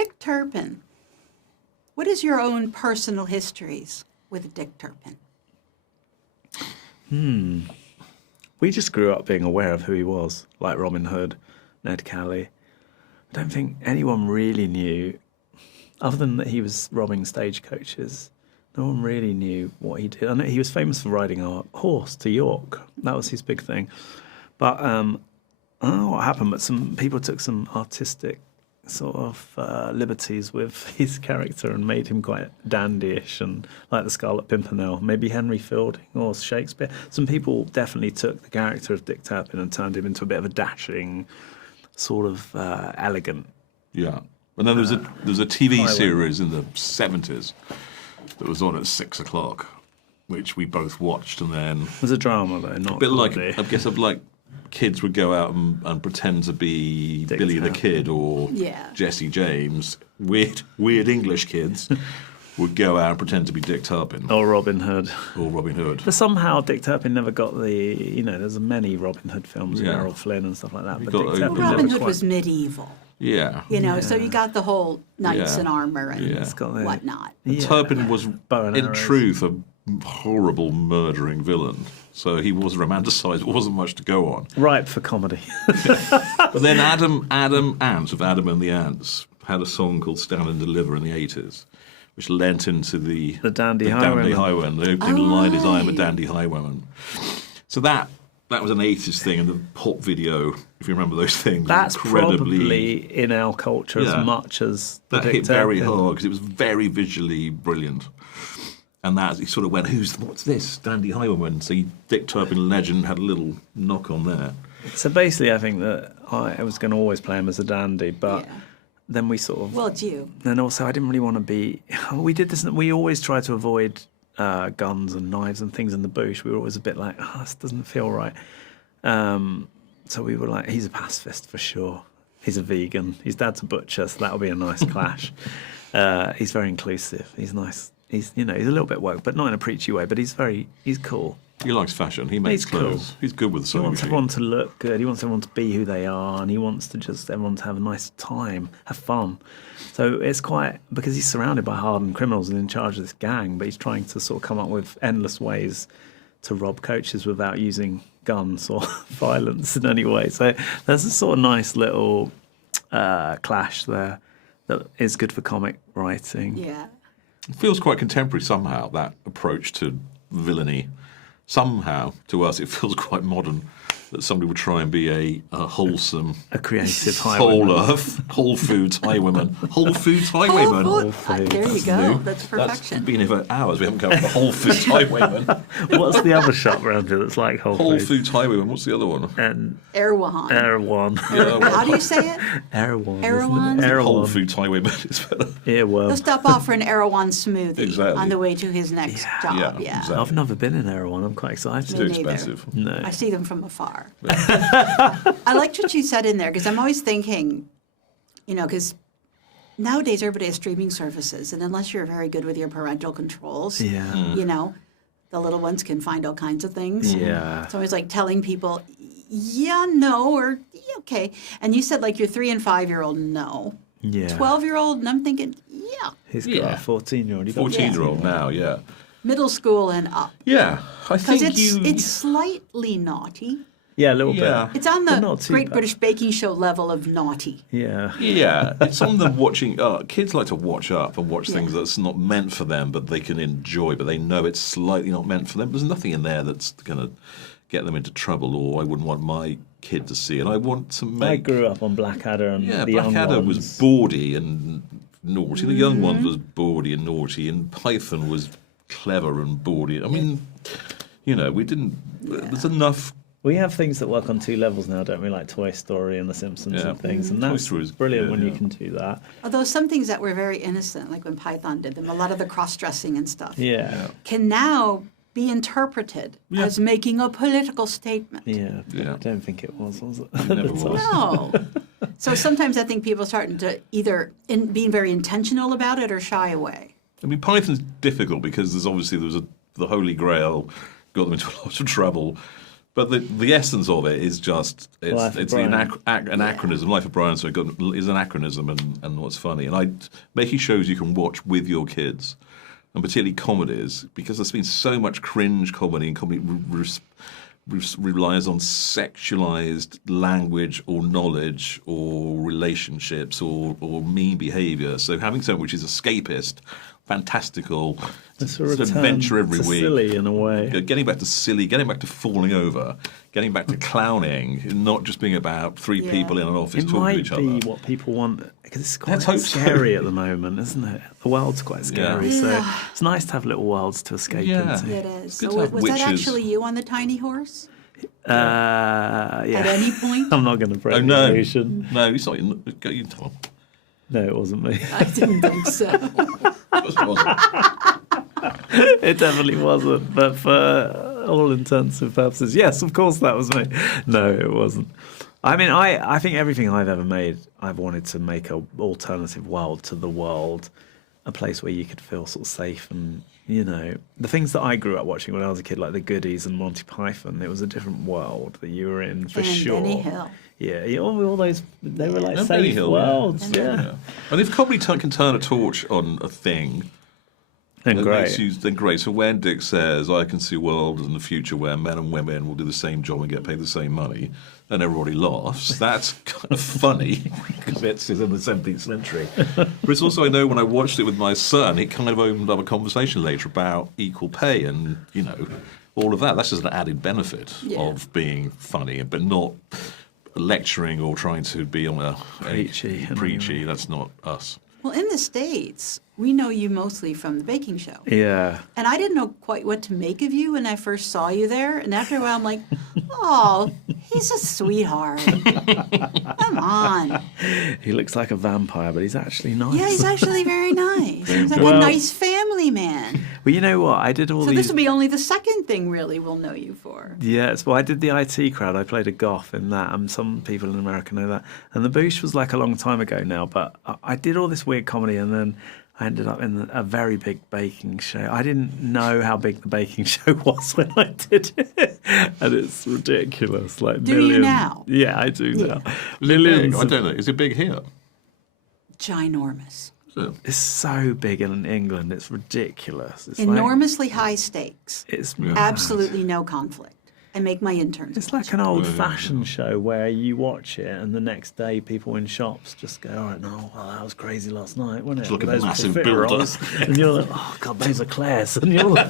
Dick Turpin. What is your own personal histories with Dick Turpin? We just grew up being aware of who he was, like Robin Hood, Ned Kelly. I don't think anyone really knew, other than that he was robbing stagecoaches. No one really knew what he did. I know he was famous for riding a horse to York. That was his big thing. But I don't know what happened, but some people took some artistic sort of liberties with his character and made him quite dandyish and like the Scarlet Pimpernel, maybe Henry Fielding or Shakespeare. Some people definitely took the character of Dick Turpin and turned him into a bit of a dashing, sort of elegant. Yeah. And then there was a TV series in the 70s that was on at 6 o'clock, which we both watched, and then It was a drama though, not a bit like, comedy. I guess, kids would go out and pretend to be Dick Billy the Turpin. Kid or Jesse James. Weird English kids would go out and pretend to be Dick Turpin. Or Robin Hood. Or Robin Hood. But somehow Dick Turpin never got the, there's many Robin Hood films with Yeah. Errol Flynn and stuff like that. But got Dick over- Turpin Robin never Hood quite- was medieval, Yeah. so you got the whole knights Yeah. in armor and Yeah. It's got the- whatnot. Yeah. Turpin was, Bow and in arrows. truth, a horrible murdering villain. So he was romanticised. There wasn't much to go on. Ripe for comedy. But then Adam Ant of Adam and the Ants had a song called Stand and Deliver in the 80s, which lent into the Dandy Dandy Highwayman. Highwayman. The opening line is, "I am a dandy highwayman." So that was an 80s thing, and the pop video, if you remember those things, That's incredibly... probably in our culture Yeah. as much as the That Dick hit very Turpin. hard because it was very visually brilliant. And that, he sort of went, what's this? Dandy Highwayman. So Dick Turpin legend had a little knock on there. So basically, I think that I was going to always play him as a dandy, but Yeah. then we sort of... Well, it's you. Then also, I didn't really want to be... We did this... We always try to avoid guns and knives and things in the bush. We were always a bit like, this doesn't feel right. So we were like, he's a pacifist for sure. He's a vegan. His dad's a butcher, so that'll be a nice clash. He's very inclusive. He's nice. He's a little bit woke, but not in a preachy way. But he's cool. He likes fashion. He makes He's cool. clothes. He's good with He sewing wants machine. everyone to look good. He wants everyone to be who they are, and he wants to just everyone to have a nice time, have fun. So it's quite, because he's surrounded by hardened criminals and in charge of this gang, but he's trying to sort of come up with endless ways to rob coaches without using guns or violence in any way. So there's a sort of nice little clash there that is good for comic writing. Yeah. It feels quite contemporary somehow, that approach to villainy. Somehow, to us, it feels quite modern that somebody would try and be a wholesome, A creative whole highwayman. earth, Whole Foods highwayman. Whole Foods highwayman. Whole food. There you go. That's perfection. That's been here for hours. We haven't come up with Whole Foods highwayman. What's the other shop around here that's like Whole Whole Foods? Foods highwayman. What's the other one? And Erewhon. Erewhon. How do you say it? Erewhon. Erewhon? Isn't it? Whole Erewhon. Foods highwayman is better. He'll Earworm. stop off for an Erewhon smoothie Exactly. on the way to his next job. Yeah, Yeah. exactly. I've never been in Erewhon. I'm quite excited. Too Me neither. expensive. No. I see them from afar. I liked what you said in there because I'm always thinking, because nowadays everybody has streaming services, and unless you're very good with your parental controls, Yeah. the little ones can find all kinds of things. Yeah. So I was like telling people, yeah, no, or yeah, okay. And you said like your 3 and 5-year-old, no. Yeah. 12-year-old, and I'm thinking, yeah. He's got Yeah. a 14-year-old. 14-year-old now, yeah. Middle school and up. Yeah, I Because think it's slightly naughty. Yeah, a little Yeah. bit. It's on But the not too Great bad. British Baking Show level of naughty. Yeah. Yeah, it's on them watching. Kids like to watch up and watch Yeah. things that's not meant for them, but they can enjoy. But they know it's slightly not meant for them. There's nothing in there that's going to get them into trouble, or I wouldn't want my kid to see. And I want to make. I grew up on Blackadder and Yeah, the young Blackadder ones. was bawdy and naughty. The young one was bawdy and naughty, and Python was clever and bawdy. I mean, we didn't. There's enough. We have things that work on 2 levels now, don't we? Like Toy Story and The Simpsons Yeah. and things. And Toy that's Story is brilliant good, when you yeah. can do that. Although some things that were very innocent, like when Python did them, a lot of the cross-dressing and stuff, Yeah. can now be interpreted as making a political statement. Yeah. Yeah. I don't think it was it? It never was. No. So sometimes I think people are starting to either being very intentional about it or shy away. I mean, Python's difficult because there was the Holy Grail got them into a lot of trouble But the essence of it is just Life of it's Brian. an anachronism. Life of Brian is an anachronism, and what's funny. And making shows you can watch with your kids, and particularly comedies, because there's been so much cringe comedy, and comedy relies on sexualized language or knowledge or relationships or mean behaviour. So having something which is escapist, fantastical, It's a it's an return adventure every to week. silly in a way. Getting back to silly, getting back to falling over, getting back to clowning, not just being about three Yeah. people in an office It talking to might each be other. what people want, because it's Let's quite hope so. scary at the moment, isn't it? The world's quite scary, so Yeah. it's nice to have little worlds to escape Yeah. into. It is. Good So to have was that witches. actually you on the tiny horse? Yeah. At any point? I'm not going to break Oh the no, illusion. no, it's not. You tell them. No, it wasn't me. I didn't think so. It definitely wasn't. But for all intents and purposes, yes, of course that was me. No, it wasn't. I mean, I think everything I've ever made, I've wanted to make an alternative world to the world, a place where you could feel sort of safe and, you know, the things that I grew up watching when I was a kid, like the Goodies and Monty Python. It was a different world that you were in, for And sure. Benny Hill. Yeah, all those, they were like And Benny safe Hill, worlds. yeah. Yeah. And if comedy can turn a torch on a thing, And then great. then great. So when Dick says, "I can see a world in the future where men and women will do the same job and get paid the same money," and everybody laughs, that's kind of funny because it's in the 17th century. But it's also, I know when I watched it with my son, it kind of opened up a conversation later about equal pay and, you know, all of that. That's just an added benefit Yeah. of being funny, but not lecturing or trying to be on a Preachy. preachy. That's not us. Well, in the States, we know you mostly from the baking show. Yeah. And I didn't know quite what to make of you when I first saw you there. And after a while, I'm like, oh, he's a sweetheart. Come on. He looks like a vampire, but he's actually nice. Yeah, he's actually very nice. He's like Well- a nice family man. Well, you know what? I did all So these. this will be only the second thing really we'll know you for. Yes, well, I did the IT crowd. I played a goth in that, and some people in America know that. And the Boosh was like a long time ago now, but I did all this weird comedy, and then I ended up in a very big baking show. I didn't know how big the baking show was when I did it, and it's ridiculous. Like Do you millions. now? Yeah, I do now. Is it Millions. big? I don't know. Is it big here? Ginormous. So, It's so big in England. It's ridiculous. It's Enormously high stakes. It's Absolutely no conflict. I make my interns. It's like an old-fashioned show where you watch it, and the next day people in shops just go, "All right, no, well, that was crazy last night, wasn't it? Look at Those the massive profiterole builder." rolls." And you're like, "Oh God, those are Claire's," and you're like,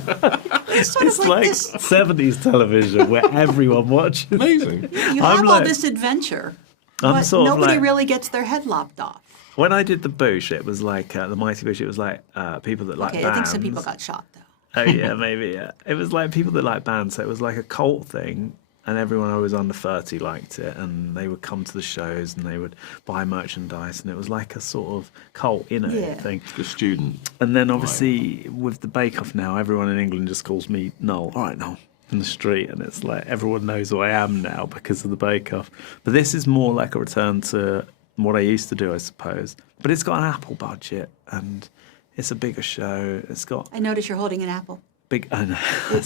It's sort "It's of like this. 70s television where everyone watches." amazing. You I'm have all like- this adventure, I'm but sort of nobody like- really gets their head lopped off. When I did the Boosh, it was like the Mighty Boosh. It was like people that like Okay, bands. I think some people got shot though. Oh yeah, maybe yeah. It was like people that like bands, so it was like a cult thing, and everyone who was under 30 liked it, and they would come to the shows and they would buy merchandise, and it was like a sort of cult, you know, Yeah. thing. The student. And then obviously with the Bake Off now, everyone in England just calls me Noel. All right, Noel, in the street, and it's like everyone knows who I am now because of the Bake Off. But this is more like a return to what I used to do, I suppose. But it's got an Apple budget, and it's a bigger show. It's got I notice you're holding an apple. big. I know.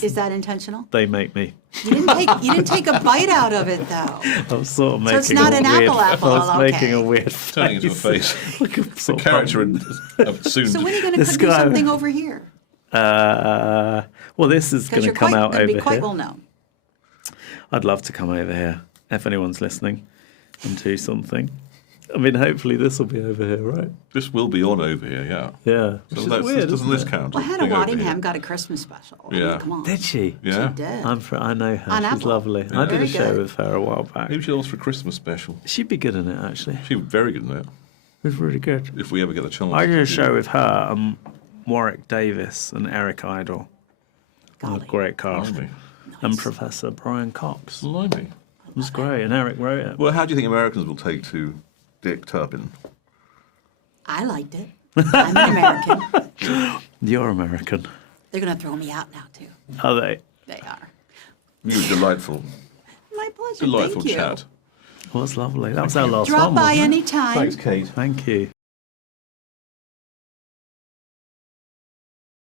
Is that intentional? They make me. You didn't take a bite out of it though. I was sort of making. it's not a an weird, apple, I was okay. making a weird face. Turning into a face. Like a The sort of character of soon. So when are you going This to do guy- something over here? Well, this is going Because to you're come out going to over be quite here. well known. I'd love to come over here if anyone's listening and do something. I mean, hopefully this will be over here, right? This will be on over here, yeah. Yeah. Which So is that's, weird, doesn't isn't this it? count? Well, Hannah Being over Waddingham here? got a Christmas special. I mean, Yeah. come on. Did she? Yeah. She did. I know her. On She's Apple. lovely. I did Very a show good. with her a while back. Maybe she'll ask for a Christmas special. She'd be good in it, actually. She was very good in it. It was really good. If we ever get the chance. I did to a do show with her and Warwick Davis and Eric Idle. A Golly. great cast. Blimey. And Professor Brian Cox. It Blimey. was great, and Eric wrote it. Well, how do you think Americans will take to Dick Turpin? I liked it. I'm an American. You're American. They're going to throw me out now too. Are they? They are. You were delightful. My pleasure. Delightful Thank you. chat. Well, that's lovely. That was our last Drop one. by wasn't it? anytime. Thanks, Kate. Thank you.